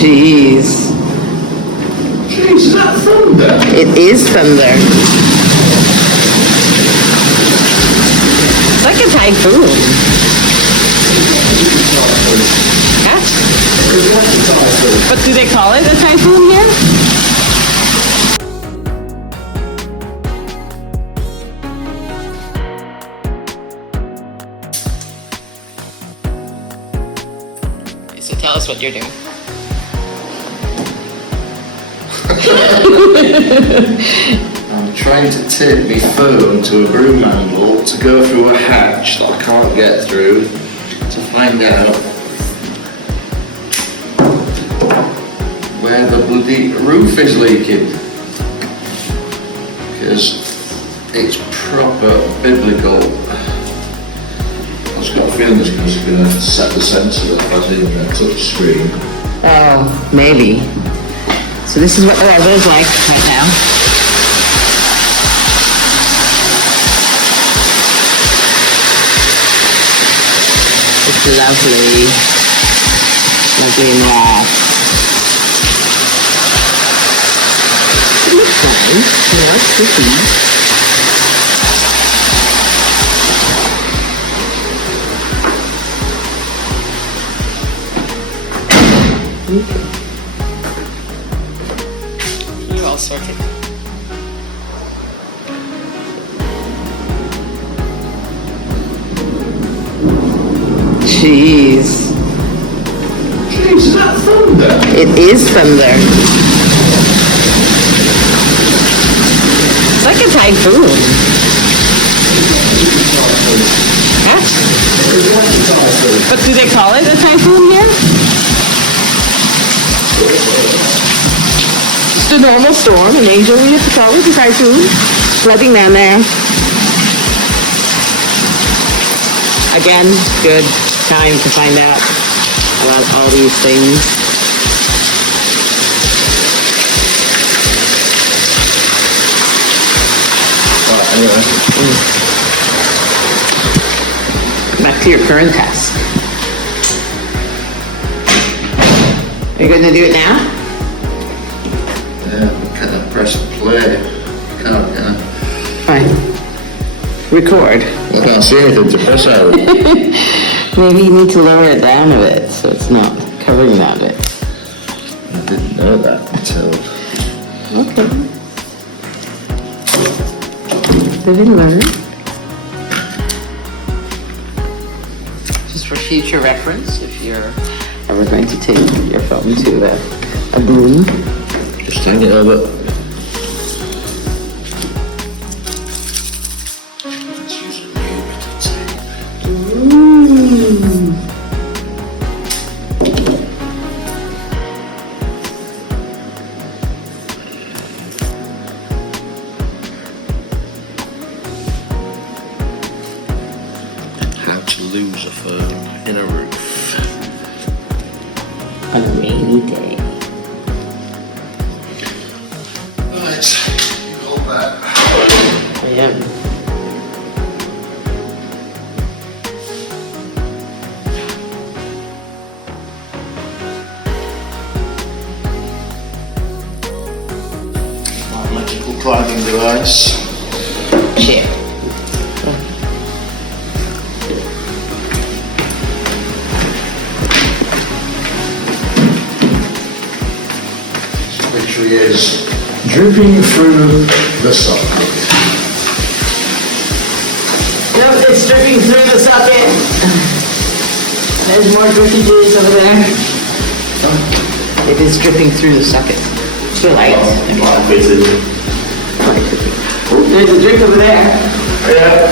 Jeez. Jeez, is that thunder? It is thunder. It's like a typhoon. Yeah? But do they call it a typhoon here? So tell us what you're doing. I'm trying to tip my phone to a broom handle to go through a hatch that I can't get through to find out where the bloody roof is leaking. Because it's proper biblical. I've just got a feeling it's because you're going to set the sensor up as in a touch screen. Oh, maybe. So this is what the weather is like right now. It's lovely. Lovely and raw. It looks nice. You know, it's pretty. You're all sorted. Jeez. Jeez, is that thunder? It is thunder. It's like a typhoon. Yeah? But do they call it a typhoon here? Just a normal storm, an angel, we have to call it a typhoon. Flooding down there. Again, good time to find out about all these things. Anyway. Back to your current task. Are you going to do it now? Yeah, can I press play? Can I? Fine. Record. I can't see anything to press out. Maybe you need to lower it down a bit so it's not covering that bit. I didn't know that until... Okay. Live and learn. Just for future reference, if you're ever going to take your phone to a boom. Just hang it over. How to lose a phone in a roof. On a rainy day. Right, hold that. I am. My magical climbing device. Chair. Literally is dripping through the socket. Nope, it's dripping through the socket. There's more drippages over there. It is dripping through the socket. Still light. Oh, there's a drip over there. Yeah.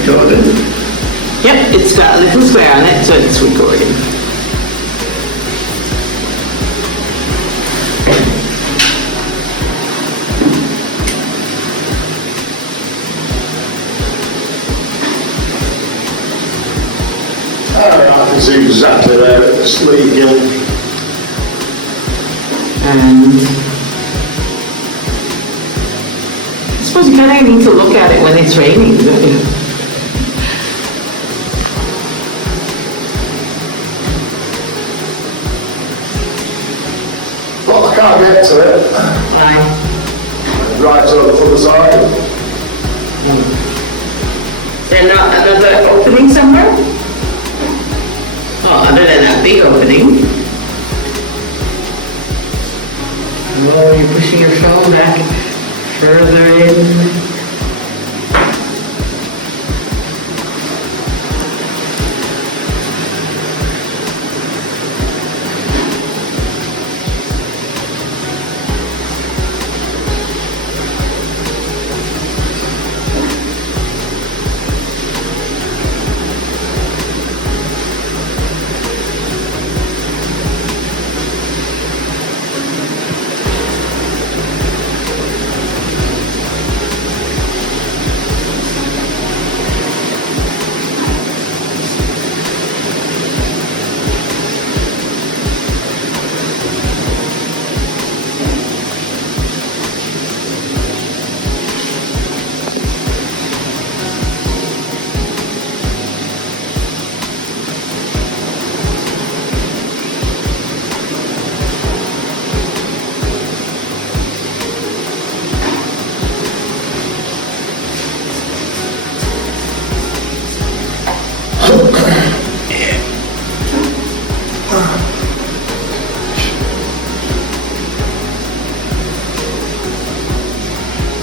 Recording. Yep, it's got a little square on it, so it's recording. Alright, I can see exactly there at the sleeve gill. And it's suppose you kind of need to look at it when it's raining, don't you? Well, I can't get to it. Why? Right to the other side. There's not another opening somewhere? Well, other than that big opening. Oh, you're pushing your phone back further in.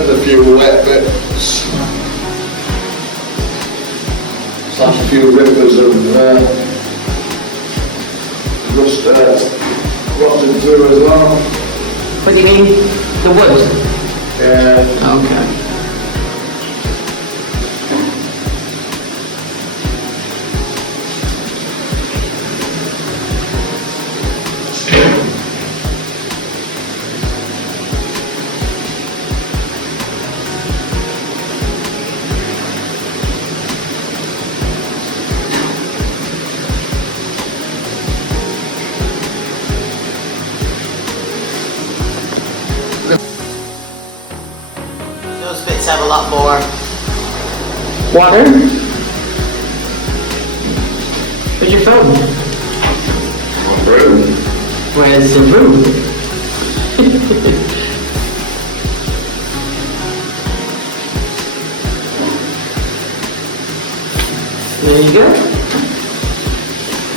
And a few wet bits. Slash a few rivers of rust rotted through as well. What do you mean? The wood? Yeah. Okay. Those bits have a lot more water. Where's your phone? Room. Where's the room? There you go.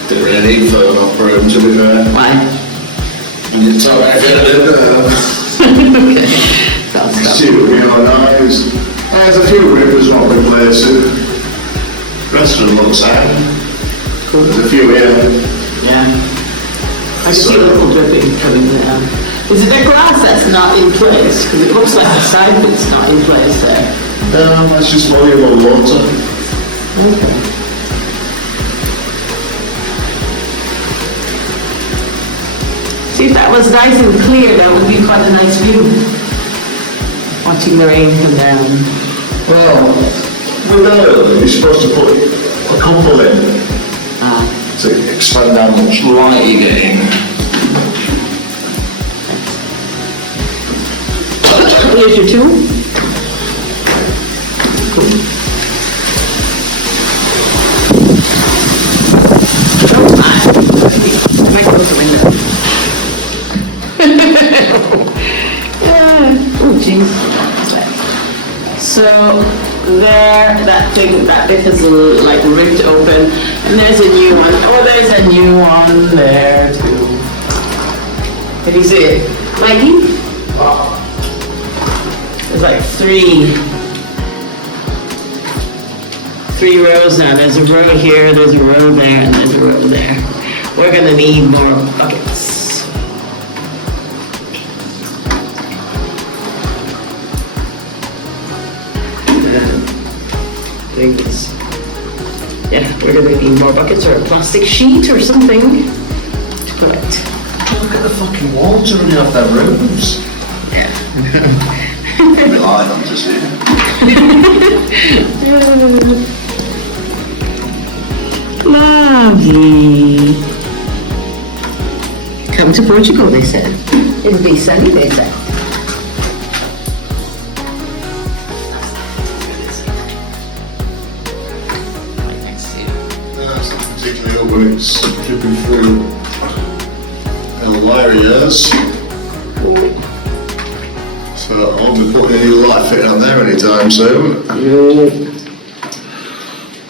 Didn't really need phone off room to be fair. Why? You talk about it. Okay. That's See what we are nice. There's a few rivers not replacing. The rest of them look same. cool. There's a few here. Yeah. I see a little dripping coming down. Is it the glass that's not in place? Because it looks like the side bit's not in place there. No, that's just volume of water. Okay. See, if that was nice and clear, that would be quite a nice view. Watching the rain come down. Well, with early, you're supposed to put a couple in to expand how much light you're getting. Here's your two. Cool. Oh my. I might close the window. Oh jeez. So there, that bit is like ripped open, and there's a new one. Oh, there's a new one there too. Can you see it, Mikey? There's like three rows now. There's a row here, there's a row there, and there's a row there. We're gonna need more buckets. Things. Yeah, we're gonna need more buckets or a plastic sheet or something to collect. Look at the fucking water running off their roofs. Yeah. Rely on to see. Lovely. Come to Portugal, they said. It'll be sunny, they said. particularly up when it's dripping through our areas. So I won't be putting any light fit on there anytime soon.